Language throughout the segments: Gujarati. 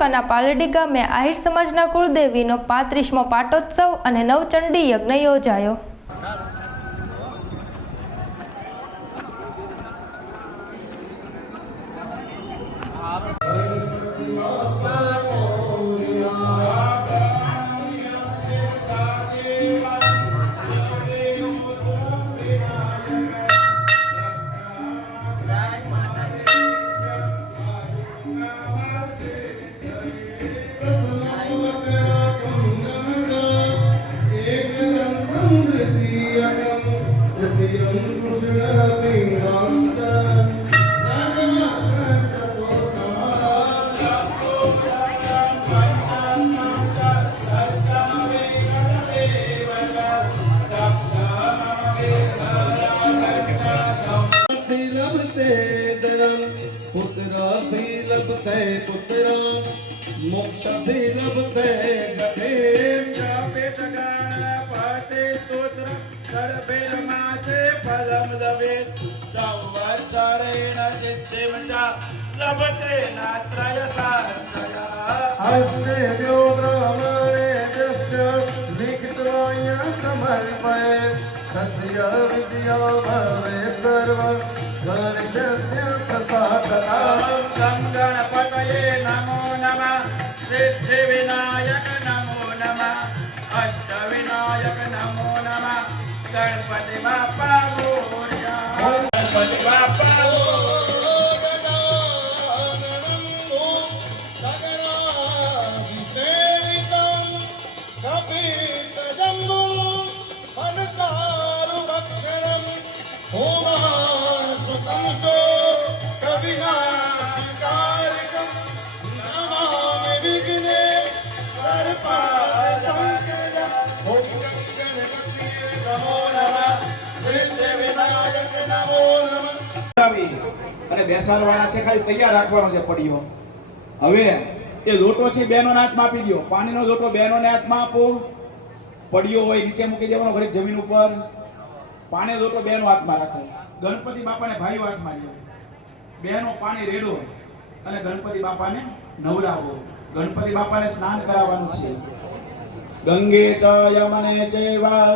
તાલુકાના પાલડી ગામે આહિર સમાજના કુળદેવીનો 35મો પાટોત્સવ અને નવચંડી યજ્ઞ યોજાયો। मोक्ष भी लभते गते जापेत गणपति स्तोत्र सर्वेर्मासे फलं लभेत् संवत्सरेण सिद्धिं च लभते नात्रय सार्थया हस्ते व्योग्रमणे दृष्ट लिखित्वाय समर्पयेत् तस्य विद्या भवेत् सर्वं गणेशस्य प्रसादतः गणपतये नमो नमः सिद्धिविनायक नमो नमः अष्टविनायक नमो नमः गणपति बाप्पा मोरया गणपति बाप्पा અને બેસાડવાના છે, ખાલી તૈયાર રાખવાનો છે પડીઓ। હવે એ લોટો છે બેનો હાથમાં આપી દો, પાણીનો લોટો બેનોને હાથમાં આપો, પડીઓ હોય નીચે મૂકી દેવાનો ઘરે જમીન ઉપર, પાણી લોટો બેનો હાથમાં રાખો, ગણપતિ બાપાને ભાઈઓ હાથમાં લ્યો, બેનો પાણી રેડો અને ગણપતિ બાપાને નવડાવો, ગણપતિ બાપાને સ્નાન કરાવવાનું છે। ગંગે ચ યમને ચૈવા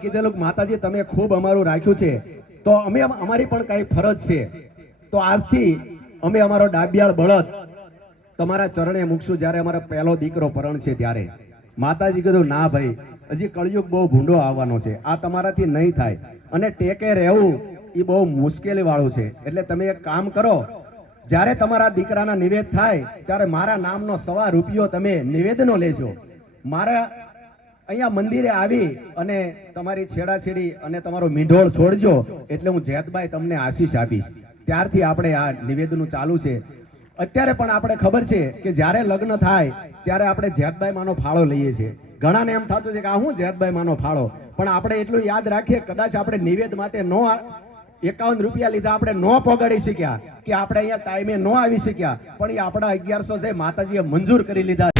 કીધેલું માતાજી તમે ખૂબ અમારું રાખ્યું છે, તો અમે અમારી પણ કઈ ફરજ છે, તો આજથી અમે અમારો ડાબિયાળ બળદ તમારા ચરણે મૂકશું। જ્યારે અમારો પહેલો દીકરો પરણ છે ત્યારે માતાજી કીધું ના ભાઈ, હજી કળયુગ બહુ ભૂંડો આવવાનો છે, આ તમારાથી નહીં થાય અને ટેકે રહેવું એ બહુ મુશ્કેલી વાળું છે, એટલે તમે એક કામ કરો, જ્યારે તમારા દીકરાના નિવેદ થાય ત્યારે મારા નામનો ₹1.25 તમે નિવેદનો લેજો, મારા અહીંયા મંદિરે આવી અને તમારી છેડાછેડી અને તમારો મીંઢોળ છોડજો, એટલે હું જેતભાઈ તમને આશીષ આપીશ। ત્યારથી આપણે આ નિવેદનનું ચાલુ છે। અત્યારે પણ આપણે ખબર છે કે જ્યારે લગ્ન થાય ત્યારે આપણે જેતભાઈ માનો ફાળો લઈએ છીએ, ઘણાને એમ થતું છે કે આ હું જેતભાઈ માનો ફાળો, પણ આપણે એટલું યાદ રાખીએ, કદાચ આપણે નિવેદ માટે નો 51 રૂપિયા લીધા, આપણે નો પોગાડી શક્યા કે આપણે અહીંયા ટાઈમે નો આવી શક્યા, પણ એ આપણા 1100 છે માતાજીએ મંજૂર કરી લીધા।